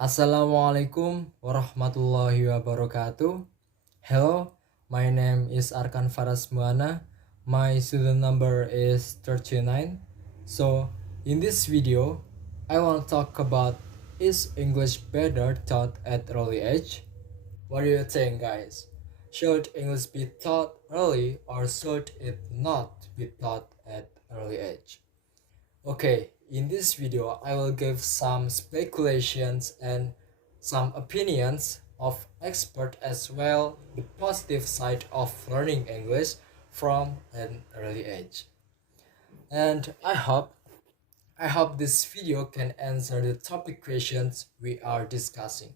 Assalamualaikum warahmatullahi wabarakatuh. Hello, my name is Arkan Farras Muhana. My student number is 39. So, in this video, I want to talk about, is English better taught at early age? What do you think, guys? Should English be taught early or should it not be taught at early age? Okay, in this video, I will give some speculations and some opinions of expert as well the positive side of learning English from an early age. And I hope this video can answer the topic questions we are discussing.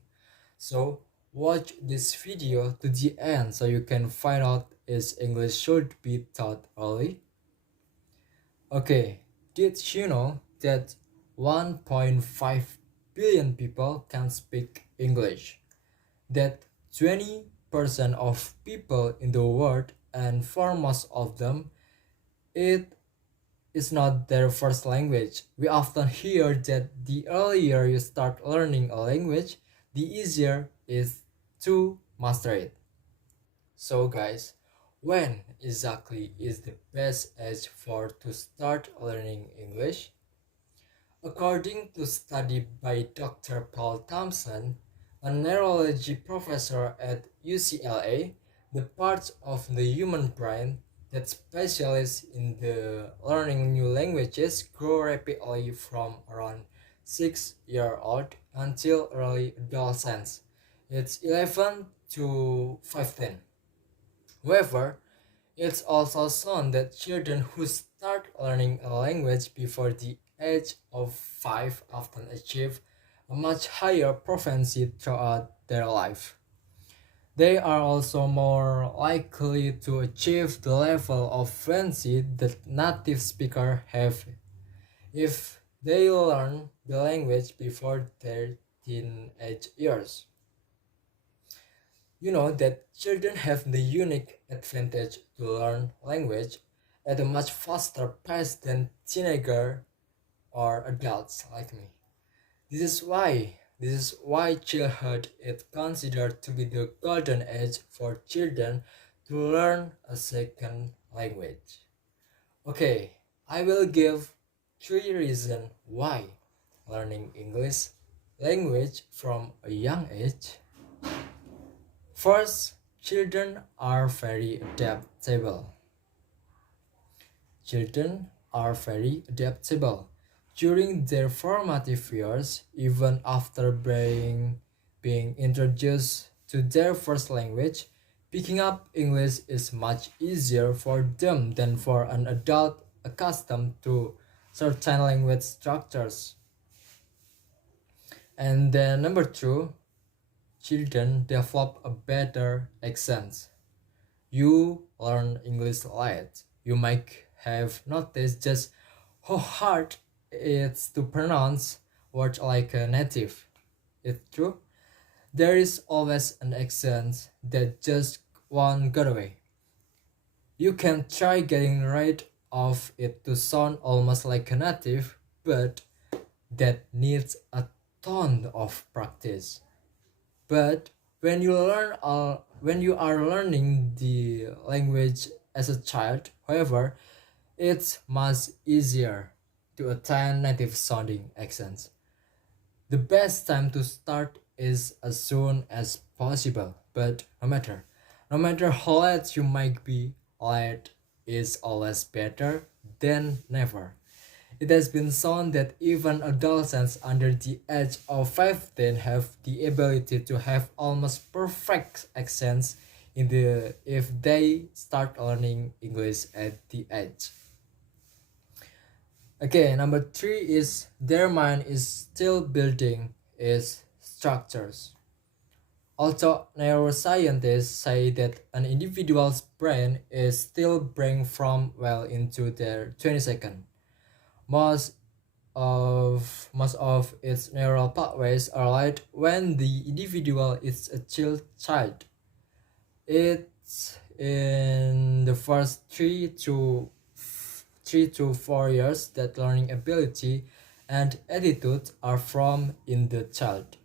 So watch this video to the end so you can find out is English should be taught early. Okay, did you know that 1.5 billion people can speak English? That 20% of people in the world, and for most of them, it is not their first language. We often hear that the earlier you start learning a language, the easier it is to master it. So guys, when exactly is the best age for to start learning English? According to study by Dr. Paul Thompson, a neurology professor at UCLA, the parts of the human brain that specialize in the learning new languages grow rapidly from around 6-year-old until early adolescence. It's 11 to 15. However, it's also shown that children who start learning a language before the age of 5 often achieve a much higher proficiency throughout their life. They are also more likely to achieve the level of fluency that native speakers have if they learn the language before their teenage years. You know that children have the unique advantage to learn language at a much faster pace than teenagers or adults like me. This is why childhood is considered to be the golden age for children to learn a second language. Okay, I will give 3 reasons why learning English language from a young age. First, children are very adaptable. Children are very adaptable. During their formative years, even after being introduced to their first language, picking up English is much easier for them than for an adult accustomed to certain language structures. And then number two, children develop a better accent. You learn English late. You might have noticed just how hard it's to pronounce words like a native. It's true. There is always an accent that just won't go away. You can try getting rid of it to sound almost like a native, but that needs a ton of practice. But when you are learning the language as a child, however, it's much easier to attain native sounding accents. The best time to start is as soon as possible, but no matter how late you might be, late is always better than never. It has been shown that even adolescents under the age of 15 have the ability to have almost perfect accents if they start learning English at the age. Okay, number 3 is their mind is still building its structures. Although neuroscientists say that an individual's brain is still brain from well into their 22nd, most of its neural pathways are light when the individual is a child. It's in the first 3 to 4 years that learning ability and attitude are formed in the child.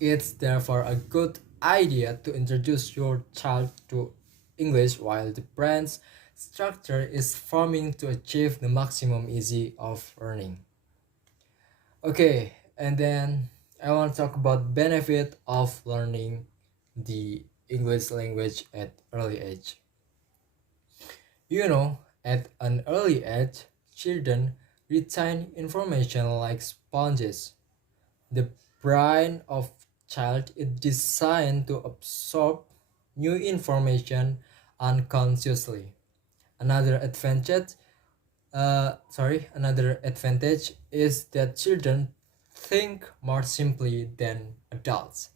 It's therefore a good idea to introduce your child to English while the brain's structure is forming to achieve the maximum ease of learning. Okay, and then I want to talk about benefit of learning the English language at early age. At an early age, children retain information like sponges. The brain of child is designed to absorb new information unconsciously. Another advantage another advantage is that children think more simply than adults.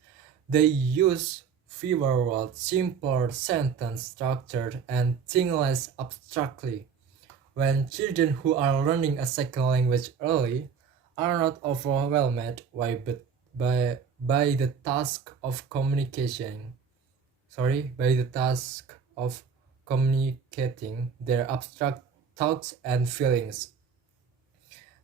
They use fewer words, simpler sentence structure, and think less abstractly. When children who are learning a second language early are not overwhelmed by the task of by the task of communicating their abstract thoughts and feelings.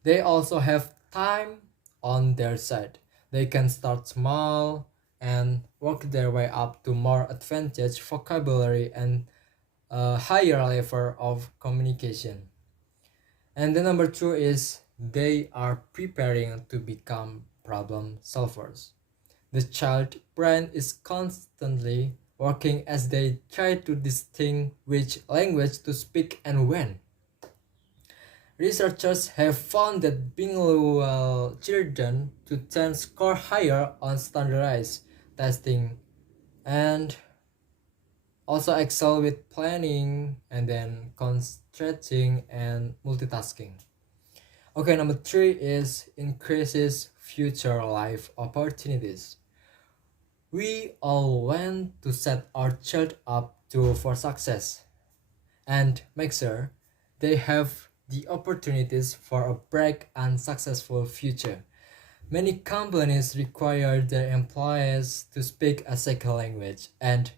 They also have time on their side. They can start small and work their way up to more advanced vocabulary and a higher level of communication. And the number two is they are preparing to become problem solvers. The child brain is constantly working as they try to distinguish which language to speak and when. Researchers have found that bilingual children to tend score higher on standardized testing and also excel with planning and then concentrating and multitasking. Okay, number three is increases future life opportunities. We all want to set our child up for success and make sure they have the opportunities for a bright and successful future. Many companies require their employees to speak a second language, and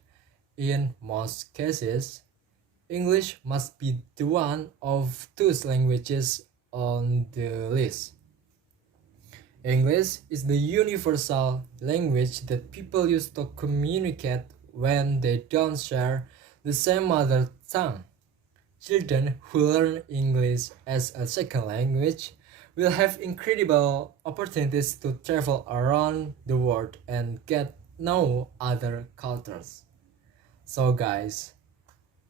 in most cases, English must be the one of those languages on the list. English is the universal language that people use to communicate when they don't share the same mother tongue. Children who learn English as a second language will have incredible opportunities to travel around the world and get know other cultures. So guys,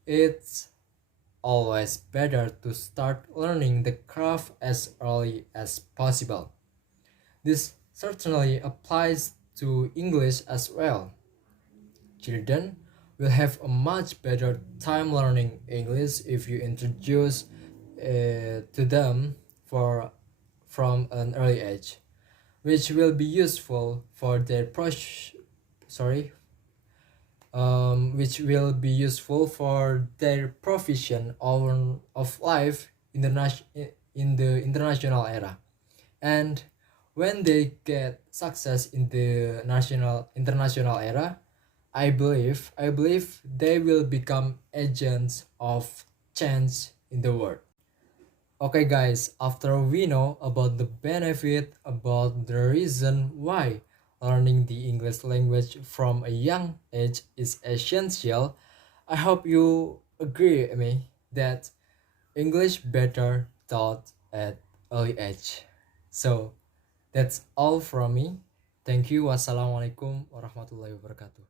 it's always better to start learning the craft as early as possible. This certainly applies to English as well. Children will have a much better time learning English if you introduce to them from an early age, which will be useful for their which will be useful for their provision of life in the international era. And when they get success in the international era, I believe they will become agents of change in the world. Okay guys, after we know about the benefit, about the reason why learning the English language from a young age is essential, I hope you agree with me that English better taught at early age. So that's all from me. Thank you. Wassalamualaikum warahmatullahi wabarakatuh.